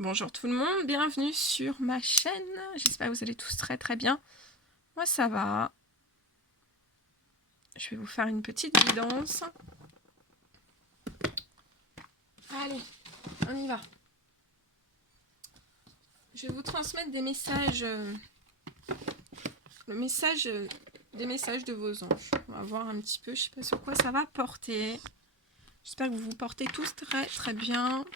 Bonjour tout le monde, bienvenue sur ma chaîne. J'espère que vous allez tous très très bien. Moi ça va. Je vais vous faire une petite guidance. Allez, on y va. Je vais vous transmettre des messages. Des messages de vos anges. On va voir un petit peu, je sais pas sur quoi ça va porter. J'espère que vous vous portez tous très très bien.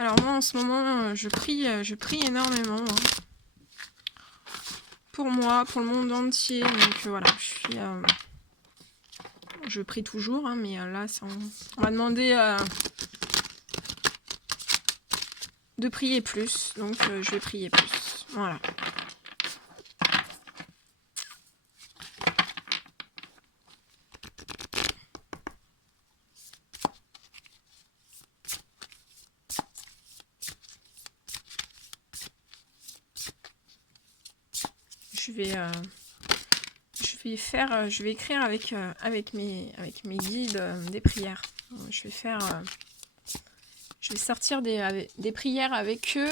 Alors moi en ce moment je prie énormément pour moi, pour le monde entier. Donc voilà, je prie toujours, hein, mais là on m'a demandé de prier plus, donc je vais prier plus. Voilà. Je vais écrire avec mes guides des prières. Je vais sortir des prières avec eux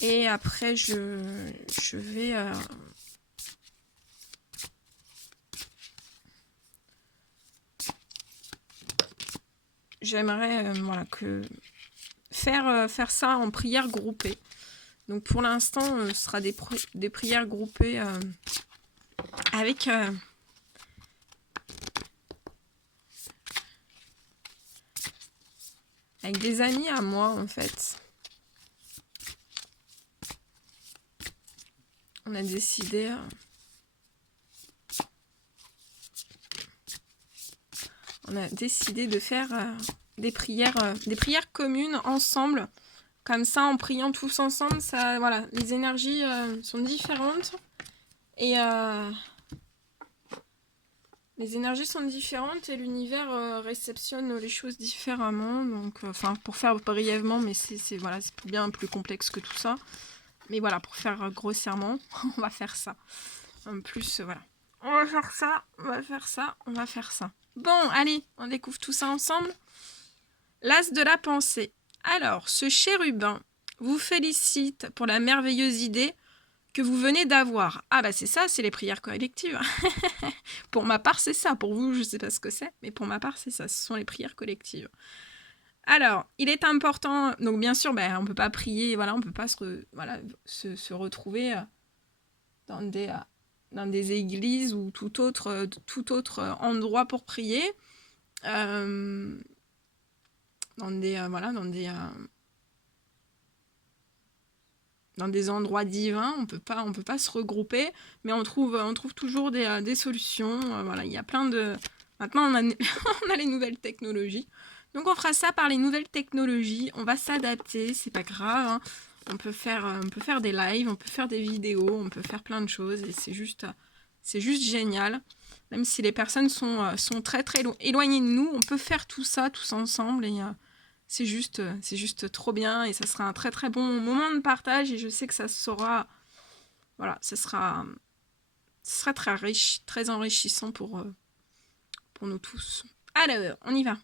et après je vais j'aimerais voilà que faire ça en prière groupée. Donc pour l'instant, ce sera des prières groupées avec des amis à moi en fait. On a décidé de faire des prières communes ensemble. Comme ça, en priant tous ensemble, ça, voilà, les énergies sont différentes. Et les énergies sont différentes et l'univers réceptionne les choses différemment. Donc, enfin, pour faire brièvement, mais c'est voilà, c'est bien plus complexe que tout ça. Mais voilà, pour faire grossièrement, on va faire ça. En plus, voilà. On va faire ça, on va faire ça, on va faire ça. Bon, allez, on découvre tout ça ensemble. L'as de la pensée. Alors, ce chérubin vous félicite pour la merveilleuse idée que vous venez d'avoir. Ah bah c'est ça, c'est les prières collectives. Pour ma part, c'est ça. Pour vous, je ne sais pas ce que c'est, mais pour ma part, c'est ça. Ce sont les prières collectives. Alors, il est important... Donc bien sûr, on ne peut pas prier, voilà, on ne peut pas se retrouver dans des églises ou tout autre endroit pour prier. Dans des endroits divins, on peut pas se regrouper, mais on trouve toujours des solutions. Voilà, il y a plein de... Maintenant, on a les nouvelles technologies. Donc, on fera ça par les nouvelles technologies. On va s'adapter, c'est pas grave. Hein. On peut faire des lives, on peut faire des vidéos, on peut faire plein de choses. Et c'est juste génial. Même si les personnes sont très, très éloignées de nous, on peut faire tout ça tous ensemble. Et c'est juste trop bien. Et ça sera un très, très bon moment de partage. Et je sais que ça sera... Voilà, ce sera très riche, très enrichissant pour nous tous. Alors, on y va.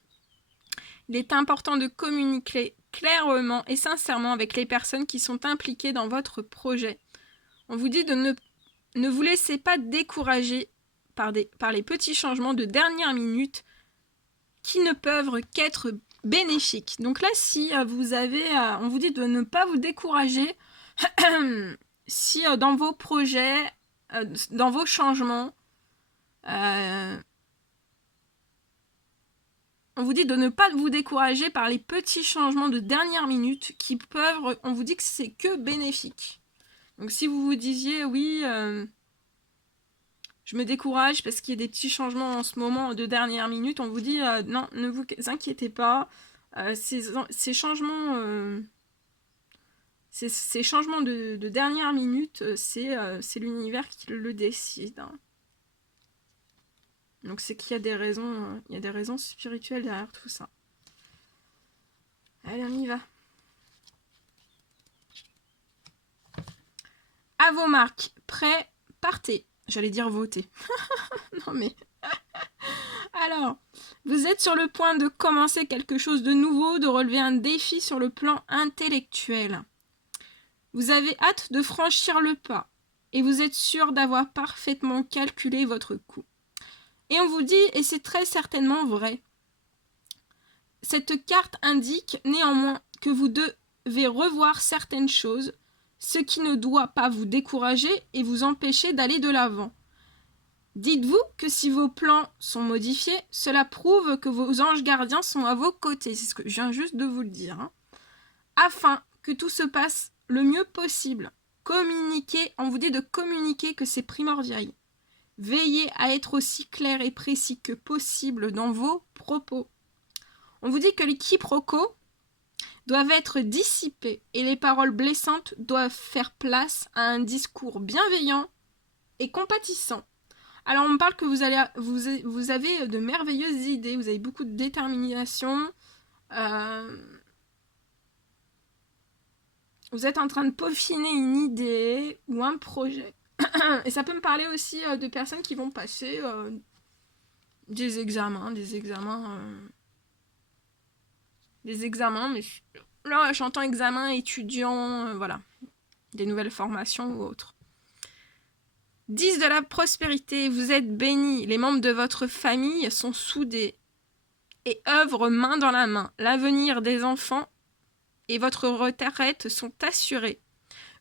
Il est important de communiquer clairement et sincèrement avec les personnes qui sont impliquées dans votre projet. On vous dit de ne vous laissez pas décourager par les petits changements de dernière minute qui ne peuvent qu'être bénéfiques. Donc là, si vous avez... on vous dit de ne pas vous décourager si dans vos projets, dans vos changements, on vous dit de ne pas vous décourager par les petits changements de dernière minute qui peuvent... On vous dit que c'est que bénéfique. Donc si vous vous disiez, oui, je me décourage parce qu'il y a des petits changements en ce moment de dernière minute, on vous dit, non, ne vous inquiétez pas. Ces changements... Ces changements de dernière minute, c'est l'univers qui le décide. Hein. Donc c'est qu'il y a des raisons spirituelles derrière tout ça. Allez, on y va. À vos marques, prêts, partez. J'allais dire voter. Non mais... Alors, vous êtes sur le point de commencer quelque chose de nouveau, de relever un défi sur le plan intellectuel. Vous avez hâte de franchir le pas et vous êtes sûr d'avoir parfaitement calculé votre coût. Et on vous dit, et c'est très certainement vrai, cette carte indique néanmoins que vous devez revoir certaines choses, ce qui ne doit pas vous décourager et vous empêcher d'aller de l'avant. Dites-vous que si vos plans sont modifiés, cela prouve que vos anges gardiens sont à vos côtés. C'est ce que je viens juste de vous le dire. Afin que tout se passe le mieux possible, communiquez, on vous dit de communiquer que c'est primordial. Veillez à être aussi clair et précis que possible dans vos propos. On vous dit que les quiproquos doivent être dissipés et les paroles blessantes doivent faire place à un discours bienveillant et compatissant. Alors on me parle que vous avez de merveilleuses idées, vous avez beaucoup de détermination, vous êtes en train de peaufiner une idée ou un projet. Et ça peut me parler aussi de personnes qui vont passer des examens, mais là j'entends examen, étudiant, voilà, des nouvelles formations ou autres. 10 de la prospérité, vous êtes bénis, les membres de votre famille sont soudés et œuvrent main dans la main. L'avenir des enfants et votre retraite sont assurés.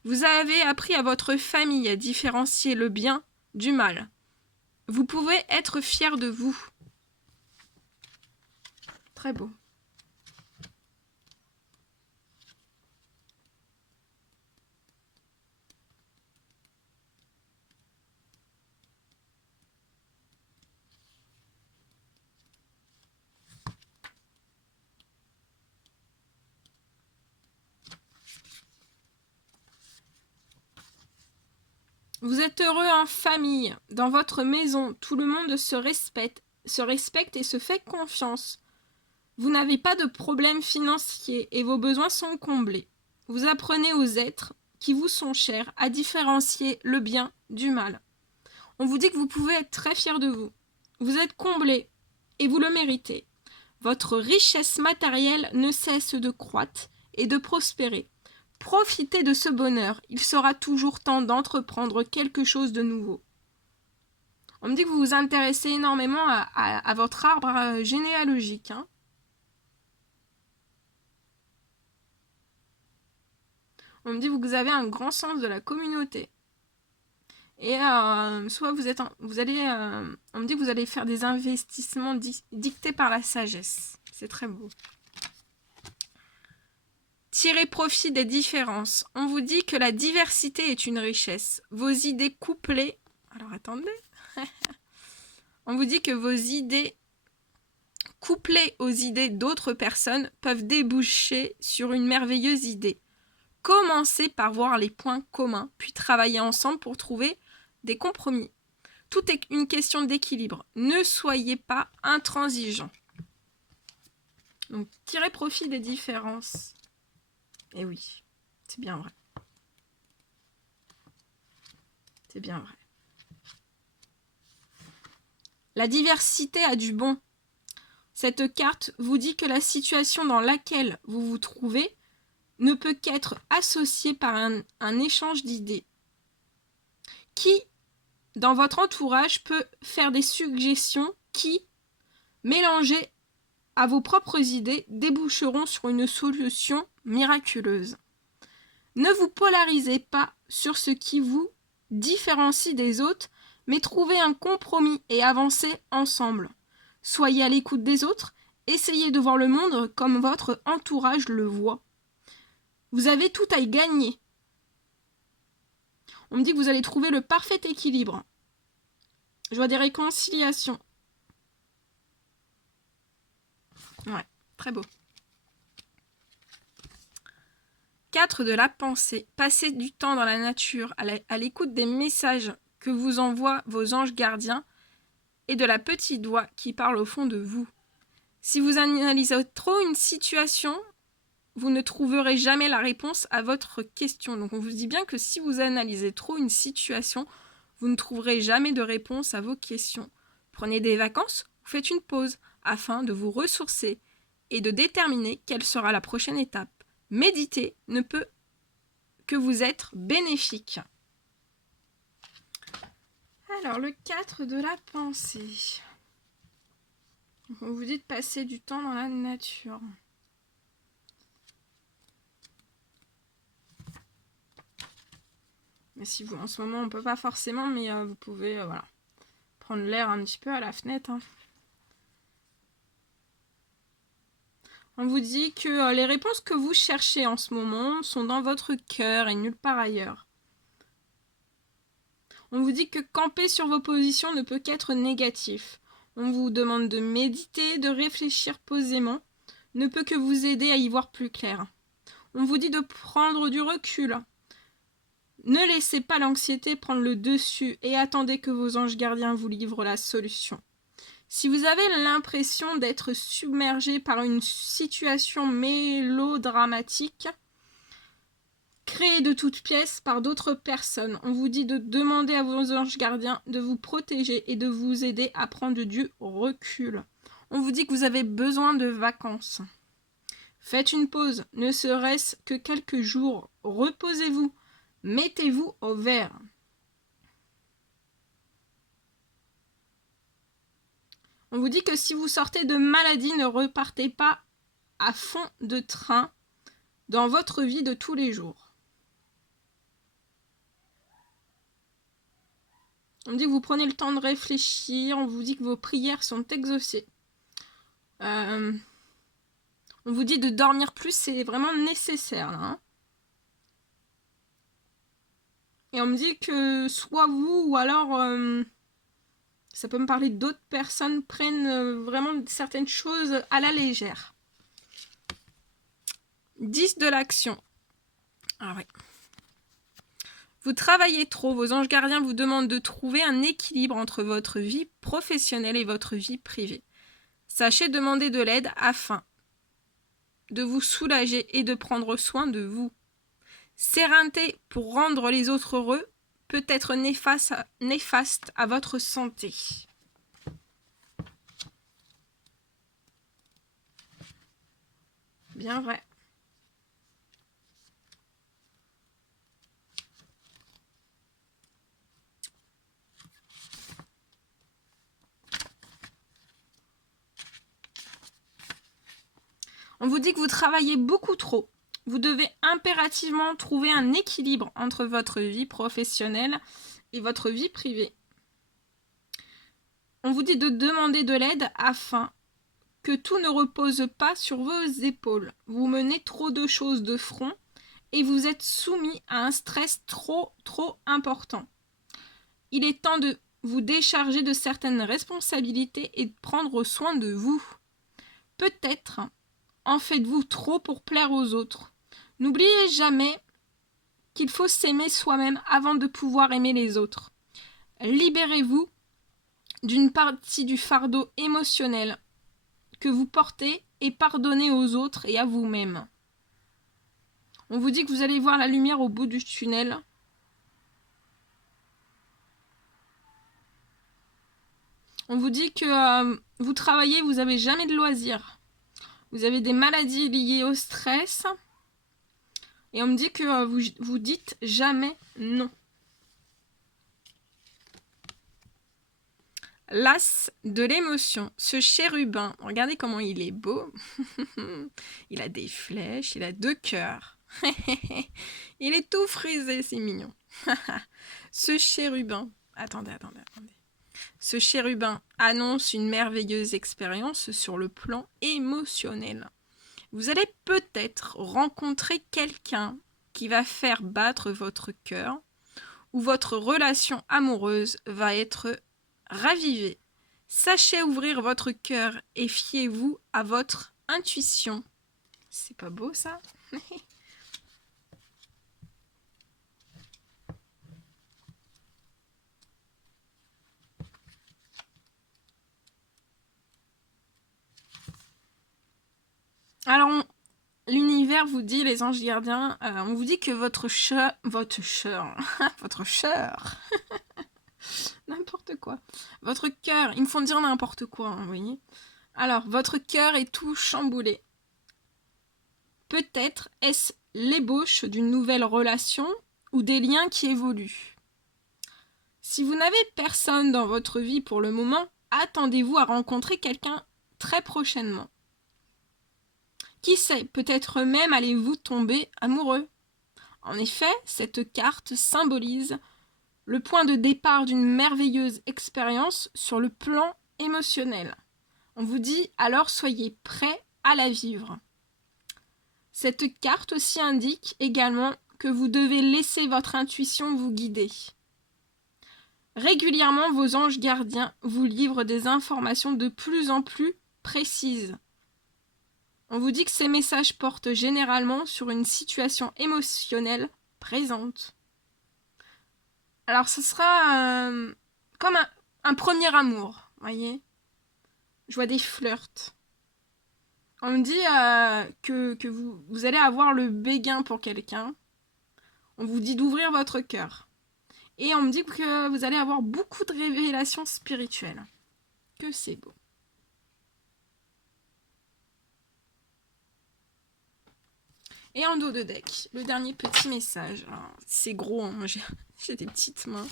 Vous avez appris à votre famille à différencier le bien du mal. Vous pouvez être fiers de vous. Très beau. Vous êtes heureux en famille. Dans votre maison, tout le monde se respecte et se fait confiance. Vous n'avez pas de problème financier et vos besoins sont comblés. Vous apprenez aux êtres qui vous sont chers à différencier le bien du mal. On vous dit que vous pouvez être très fiers de vous. Vous êtes comblés et vous le méritez. Votre richesse matérielle ne cesse de croître et de prospérer. Profitez de ce bonheur, il sera toujours temps d'entreprendre quelque chose de nouveau. On me dit que vous vous intéressez énormément à votre arbre généalogique. On me dit que vous avez un grand sens de la communauté. Et soit on me dit que vous allez faire des investissements dictés par la sagesse. C'est très beau. Tirez profit des différences. On vous dit que la diversité est une richesse. Vos idées couplées... Alors attendez. On vous dit que vos idées couplées aux idées d'autres personnes peuvent déboucher sur une merveilleuse idée. Commencez par voir les points communs, puis travaillez ensemble pour trouver des compromis. Tout est une question d'équilibre. Ne soyez pas intransigeants. Donc, tirez profit des différences. Et oui, c'est bien vrai. C'est bien vrai. La diversité a du bon. Cette carte vous dit que la situation dans laquelle vous vous trouvez ne peut qu'être associée par un échange d'idées. Qui, dans votre entourage, peut faire des suggestions qui, mélangées à vos propres idées, déboucheront sur une solution miraculeuse. Ne vous polarisez pas sur ce qui vous différencie des autres, mais trouvez un compromis et avancez ensemble. Soyez à l'écoute des autres, essayez de voir le monde comme votre entourage le voit. Vous avez tout à y gagner. On me dit que vous allez trouver le parfait équilibre. Je vois des réconciliations. Ouais, très beau. 4 de la pensée. Passez du temps dans la nature, à l'écoute des messages que vous envoient vos anges gardiens et de la petite voix qui parle au fond de vous. Si vous analysez trop une situation, vous ne trouverez jamais la réponse à votre question. Donc on vous dit bien que si vous analysez trop une situation, Vous ne trouverez jamais de réponse à vos questions. Prenez des vacances ou faites une pause afin de vous ressourcer et de déterminer quelle sera la prochaine étape. Méditer ne peut que vous être bénéfique. Alors, le 4 de la pensée. On vous dit de passer du temps dans la nature. Mais si vous, en ce moment, on ne peut pas forcément, mais vous pouvez voilà, prendre l'air un petit peu à la fenêtre. Hein. On vous dit que les réponses que vous cherchez en ce moment sont dans votre cœur et nulle part ailleurs. On vous dit que camper sur vos positions ne peut qu'être négatif. On vous demande de méditer, de réfléchir posément, ne peut que vous aider à y voir plus clair. On vous dit de prendre du recul. Ne laissez pas l'anxiété prendre le dessus et attendez que vos anges gardiens vous livrent la solution. Si vous avez l'impression d'être submergé par une situation mélodramatique, créée de toutes pièces par d'autres personnes, on vous dit de demander à vos anges gardiens de vous protéger et de vous aider à prendre du recul. On vous dit que vous avez besoin de vacances. Faites une pause, ne serait-ce que quelques jours. Reposez-vous. Mettez-vous au vert. On vous dit que si vous sortez de maladie, ne repartez pas à fond de train dans votre vie de tous les jours. On dit que vous prenez le temps de réfléchir, on vous dit que vos prières sont exaucées. On vous dit de dormir plus, c'est vraiment nécessaire. Là, hein. Et on me dit que soit vous ou alors, ça peut me parler d'autres personnes, prennent vraiment certaines choses à la légère. 10 de l'action. Ah ouais. Vous travaillez trop, vos anges gardiens vous demandent de trouver un équilibre entre votre vie professionnelle et votre vie privée. Sachez demander de l'aide afin de vous soulager et de prendre soin de vous. S'éreinter pour rendre les autres heureux peut être néfaste à votre santé. Bien vrai. On vous dit que vous travaillez beaucoup trop. Vous devez impérativement trouver un équilibre entre votre vie professionnelle et votre vie privée. On vous dit de demander de l'aide afin que tout ne repose pas sur vos épaules. Vous menez trop de choses de front et vous êtes soumis à un stress trop important. Il est temps de vous décharger de certaines responsabilités et de prendre soin de vous. Peut-être en faites-vous trop pour plaire aux autres. N'oubliez jamais qu'il faut s'aimer soi-même avant de pouvoir aimer les autres. Libérez-vous d'une partie du fardeau émotionnel que vous portez et pardonnez aux autres et à vous-même. On vous dit que vous allez voir la lumière au bout du tunnel. On vous dit que vous travaillez, vous n'avez jamais de loisirs. Vous avez des maladies liées au stress. Et on me dit que vous dites jamais non. L'as de l'émotion, ce chérubin, regardez comment il est beau. Il a des flèches, il a 2 cœurs. Il est tout frisé, c'est mignon. Ce chérubin, attendez. Ce chérubin annonce une merveilleuse expérience sur le plan émotionnel. Vous allez peut-être rencontrer quelqu'un qui va faire battre votre cœur ou votre relation amoureuse va être ravivée. Sachez ouvrir votre cœur et fiez-vous à votre intuition. C'est pas beau ça? Alors, l'univers vous dit, les anges gardiens, on vous dit que votre cœur, quoi. Votre cœur, ils me font dire n'importe quoi, hein, vous voyez. Alors, votre cœur est tout chamboulé. Peut-être est-ce l'ébauche d'une nouvelle relation ou des liens qui évoluent. Si vous n'avez personne dans votre vie pour le moment, attendez-vous à rencontrer quelqu'un très prochainement. Qui sait, peut-être même allez-vous tomber amoureux. En effet, cette carte symbolise le point de départ d'une merveilleuse expérience sur le plan émotionnel. On vous dit alors soyez prêts à la vivre. Cette carte aussi indique également que vous devez laisser votre intuition vous guider. Régulièrement, vos anges gardiens vous livrent des informations de plus en plus précises. On vous dit que ces messages portent généralement sur une situation émotionnelle présente. Alors, ce sera comme un premier amour, voyez. Je vois des flirts. On me dit que vous allez avoir le béguin pour quelqu'un. On vous dit d'ouvrir votre cœur. Et on me dit que vous allez avoir beaucoup de révélations spirituelles. Que c'est beau. Et en dos de deck, le dernier petit message. C'est gros, hein. Moi j'ai des petites mains.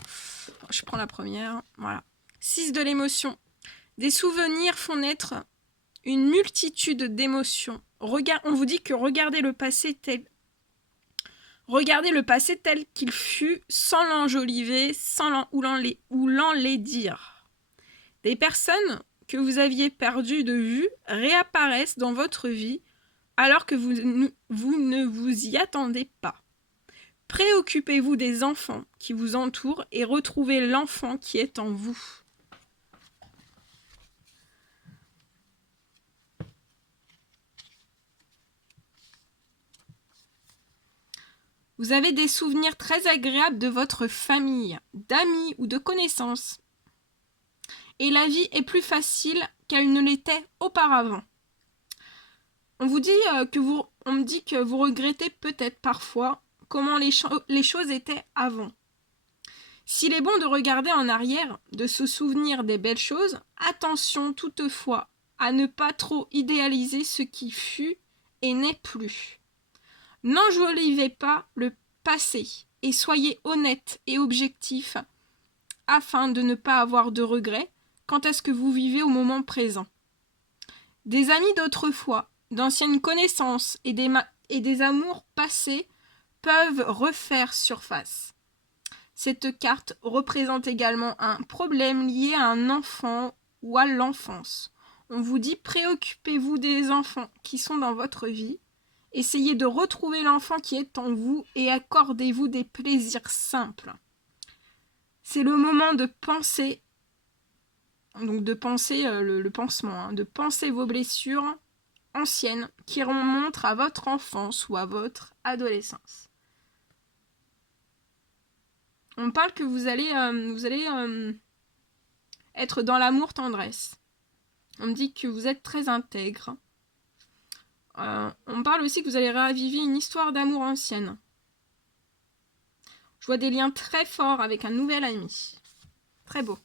Je prends la première. Voilà. 6 de l'émotion. Des souvenirs font naître une multitude d'émotions. On vous dit que regardez le passé tel qu'il fut, sans l'enjoliver, ou l'enlaidir. Des personnes que vous aviez perdues de vue réapparaissent dans votre vie alors que vous ne vous y attendez pas. Préoccupez-vous des enfants qui vous entourent et retrouvez l'enfant qui est en vous. Vous avez des souvenirs très agréables de votre famille, d'amis ou de connaissances. Et la vie est plus facile qu'elle ne l'était auparavant. On me dit que vous regrettez peut-être parfois comment les choses étaient avant. S'il est bon de regarder en arrière, de se souvenir des belles choses, attention toutefois à ne pas trop idéaliser ce qui fut et n'est plus. N'enjolivez pas le passé et soyez honnête et objectif afin de ne pas avoir de regrets quant à ce que vous vivez au moment présent. Des amis d'autrefois, d'anciennes connaissances et des amours passés peuvent refaire surface. Cette carte représente également un problème lié à un enfant ou à l'enfance. On vous dit préoccupez-vous des enfants qui sont dans votre vie. Essayez de retrouver l'enfant qui est en vous et accordez-vous des plaisirs simples. C'est le moment de penser, le pansement, hein, de penser vos blessures anciennes qui remontent à votre enfance ou à votre adolescence. On parle que vous allez être dans l'amour-tendresse. On me dit que vous êtes très intègre. On parle aussi que vous allez raviver une histoire d'amour ancienne. Je vois des liens très forts avec un nouvel ami. Très beau.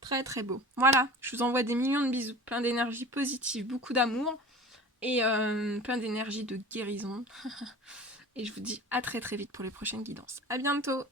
Très très beau. Voilà, je vous envoie des millions de bisous. Plein d'énergie positive, beaucoup d'amour. Et plein d'énergie de guérison. Et je vous dis à très très vite pour les prochaines guidances. À bientôt.